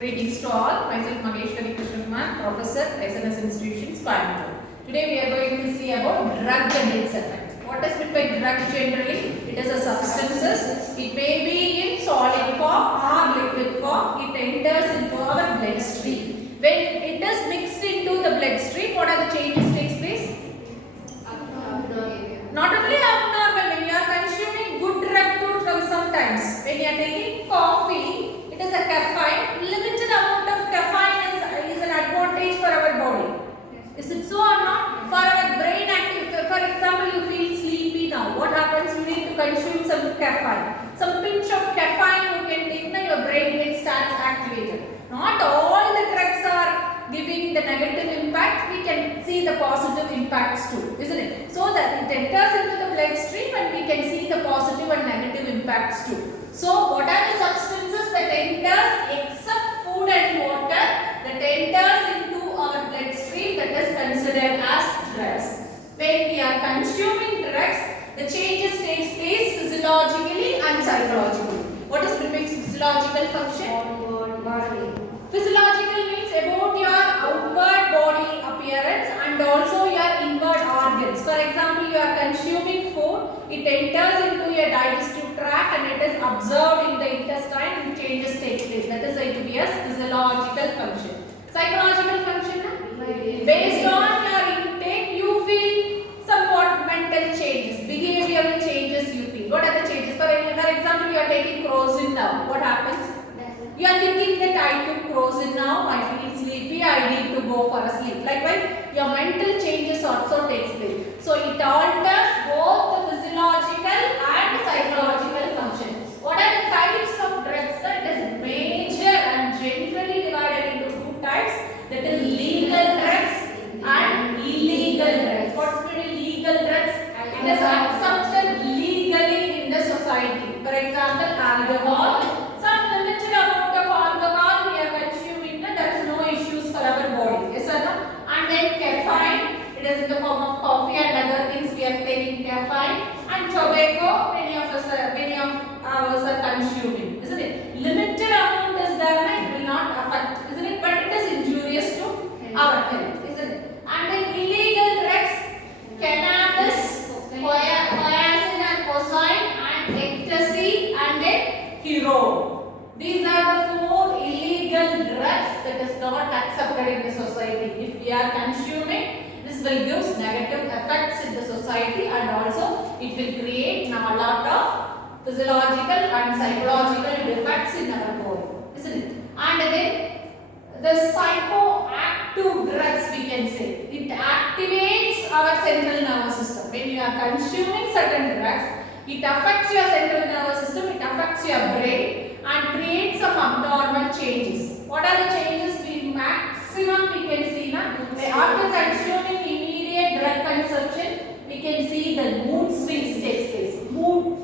Greetings to all. Myself Maheshwari, Professor, SNS Institutions, Coimbatore. Today we are going to see about drug and its effects. What is meant by drug generally? It is a substances. It may be in solid form or liquid form. It enters into our bloodstream. When it is mixed into the bloodstream, what are the changes takes place? Not only abnormal. When you are consuming good drug too, from sometimes when you are taking coffee, it is a caffeine. Limited amount of caffeine is an advantage for our body. Is it so or not? For our brain activity. For example, you feel sleepy now. What happens? You need to consume some caffeine. Some pinch of caffeine you can take now, your brain starts activated. Not all the drugs are giving the negative impact. We can see the positive impacts too, isn't it? So that it enters into the bloodstream and we can see the positive and negative impacts too. So what are the substances that enters except food and water that enters into our bloodstream that is considered as drugs? When we are consuming drugs, the changes takes place physiologically and psychologically. What is the physiological function? Physiological means about your outward body appearance and also your inward organs. For example, you are consuming food, it enters into your digestive tract and it is absorbed in the intestine and changes take place. That is said to be a physiological function. Psychological function? Based on your intake, you feel somewhat mental changes, behavioral changes you feel. What are the changes? For example, you are taking crozin now. What happens? You are thinking that I took crozin now, I feel sleepy, I need to go for a sleep. Likewise, your mental changes also takes place. So it alters both the physiological and psychological functions. What are the types of drugs? That is major and generally divided into two types. That is legal drugs and illegal drugs. What's the legal drugs? It is accepted legally in the society. For example, alcohol. Some limited amount of alcohol we are consuming, there is no issues for our body. Yes or no? And then caffeine, it is in the form of coffee and other things we are taking caffeine. And tobacco, many of us are consuming, isn't it? Limited amount is there, it will not affect, isn't it? But it is injurious to our health, isn't it? And then illegal drugs, cannabis, cocaine and cocaine, and ecstasy, and then heroin. These are the four illegal drugs that is not accepted in the society. If we are consuming, this will give negative effects in the society and also it will create a lot of physiological and psychological defects in our body, isn't it? And then the psychoactive drugs we can say. It activates our central nervous system. When you are consuming certain drugs, it affects your central nervous system, it affects your brain and creates some abnormal changes. What are the changes? Maximum we can see now. After consuming immediate drug consumption, we can see the mood swings takes place. Mood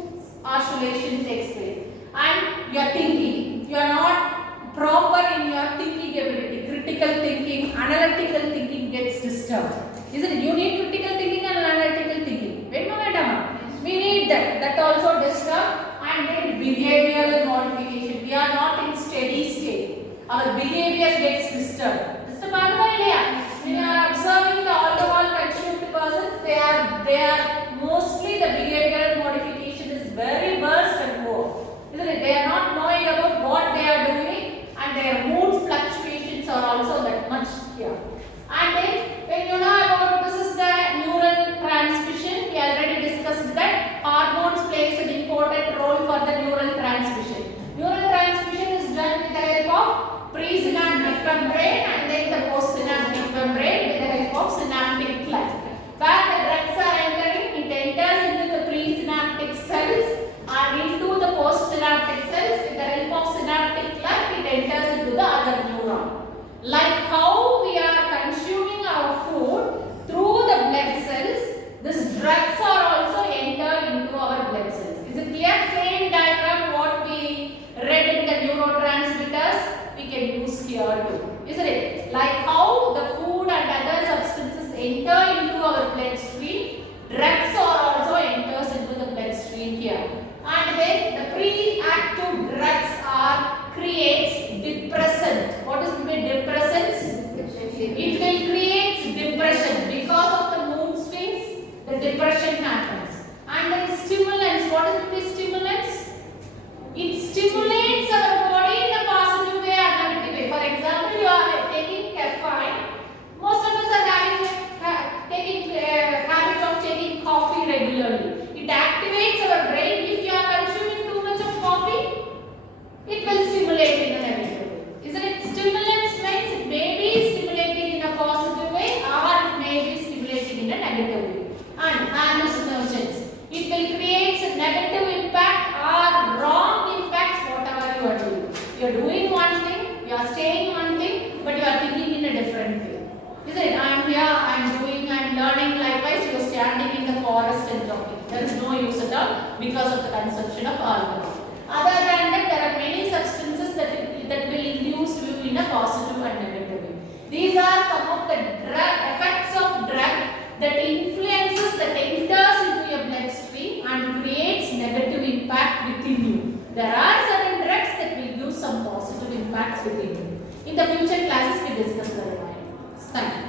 oscillation takes place. And your thinking. You are not proper in your thinking ability. Critical thinking, analytical thinking gets disturbed. Isn't it? You need critical thinking and analytical thinking. Wait a minute. We need that. That also disturbed. And then behavioral modification. We are not in steady state. Our behavior gets disturbed. When you are observing the alcohol consumed persons, they are mostly the behavioral modification is very worse and poor. Isn't it? They are not knowing about what they are doing and their mood fluctuations are also that much here. And then when you know about this is the neural transmission, we already discussed that hormones plays an important role for the neural transmission. Neural transmission is done with the help of presynaptic membrane and then the postsynaptic membrane with the help of synaptic cleft. Where the drugs are entering, it enters into the presynaptic cells and into the postsynaptic cells. With the help of synaptic cleft, it enters into the other neuron. Like how we are consuming our food through the blood cells, these drugs are also entered into our blood cells. Is it clear? Same diagram what we read in the neurotransmitters, we can use here too. Isn't it? Like how the food and other substances enter into our bloodstream, drugs are also enters into the bloodstream here. And then the pre-active drugs are creates depressant. because of the consumption of alcohol. Other than that, there are many substances that will induce you in a positive and negative way. These are some of the effects of drug that influences, that enters into your bloodstream and creates negative impact within you. There are certain drugs that will give some positive impacts within you. In the future classes, we discuss the remaining. Thank you.